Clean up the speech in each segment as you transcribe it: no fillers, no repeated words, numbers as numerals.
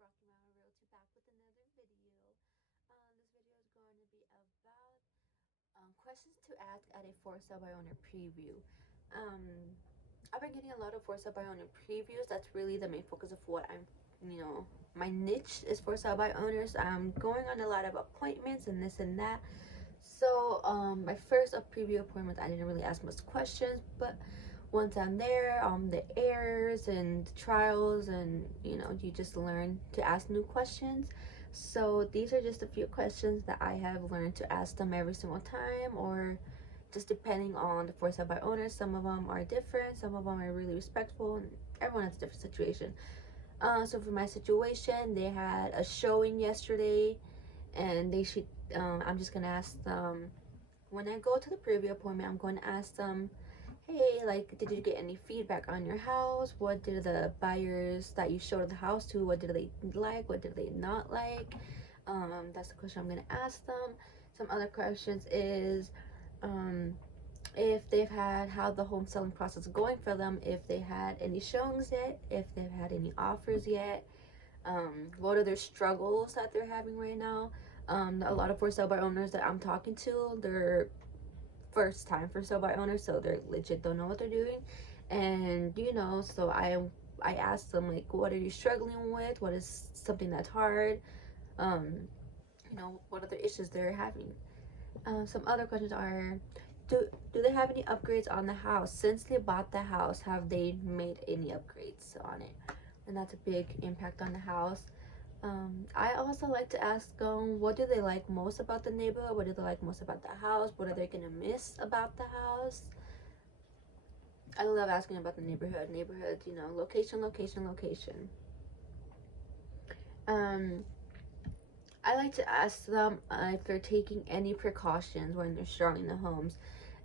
Rocky Mountain Realty back with another video. This video is going to be about questions to ask at a for sale by owner preview. Um, I've been getting a lot of for sale by owner previews. That's really the main focus of what my niche is for sale by owners. I'm going on a lot of appointments and this and that. So my first preview appointment, I didn't really ask much questions, but once I'm there, the errors and trials, and you just learn to ask new questions. So these are just a few questions that I have learned to ask them every single time, or just depending on the for sale by owner. Some of them are different, some of them are really respectful, and everyone has a different situation. So for my situation, they had a showing yesterday, and they should. I'm just gonna ask them when I go to the preview appointment. I'm going to ask them, hey, like, did you get any feedback on your house? What did the buyers that you showed the house to, what did they like? What did they not like? That's the question I'm gonna ask them. Some other questions is, if they've had how the home selling process is going for them, if they had any showings yet, if they've had any offers yet, what are their struggles that they're having right now. A lot of for sale by owners that I'm talking to, they're first time for sale by owners, so they're legit don't know what they're doing. And so I asked them, like, what are you struggling with, what is something that's hard, um what other issues they're having. Some other questions are, do they have any upgrades on the house since they bought the house? Have they made any upgrades on it? And that's a big impact on the house. I also like to ask them, what do they like most about the neighborhood? What do they like most about the house? What are they gonna miss about the house? I love asking about the neighborhood, location, location, location. um I like to ask them if they're taking any precautions when they're showing the homes.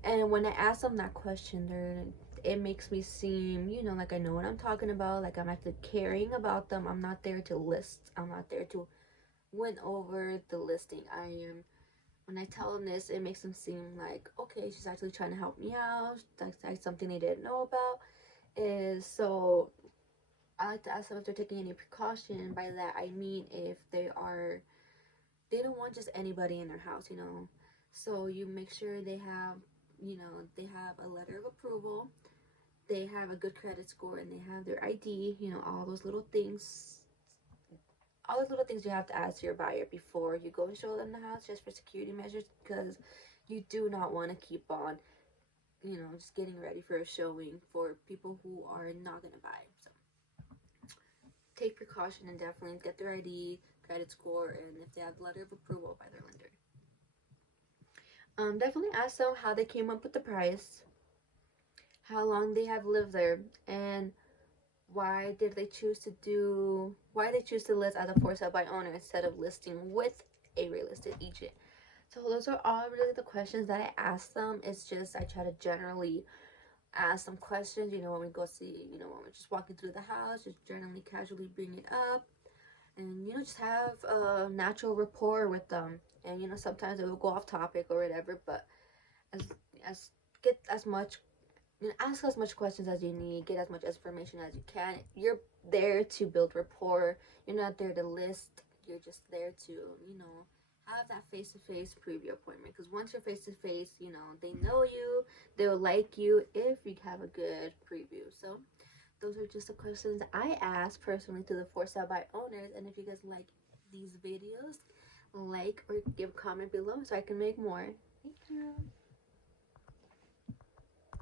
And when I ask them that question, it makes me seem, like I know what I'm talking about, like I'm actually caring about them. I'm not there to list. I'm not there to win over the listing. I am, when I tell them this, it makes them seem like, okay, she's actually trying to help me out. That's like something they didn't know about. Is so I like to ask them if they're taking any precaution. By that I mean if they don't want just anybody in their house. So you make sure they have a letter of approval, they have a good credit score, and they have their ID, all those little things you have to ask your buyer before you go and show them the house, just for security measures, because you do not want to keep on, just getting ready for a showing for people who are not going to buy. So take precaution and definitely get their ID, credit score, and if they have the letter of approval by their lender. Definitely ask them how they came up with the price, how long they have lived there, and why they choose to list as a for sale by owner instead of listing with a real estate agent. So those are all really the questions that I ask them. It's just I try to generally ask some questions, when we go see, when we're just walking through the house, just generally casually bring it up, and just have a natural rapport with them. And sometimes it will go off topic or whatever, but as as get as much, ask as much questions as you need, get as much information as you can. You're there to build rapport. You're not there to list. You're just there to have that face-to-face preview appointment, because once you're face-to-face, they know you, they'll like you if you have a good preview. So those are just the questions I ask personally to the for sale by owners. And if you guys like these videos, like or give a comment below so I can make more. Thank you.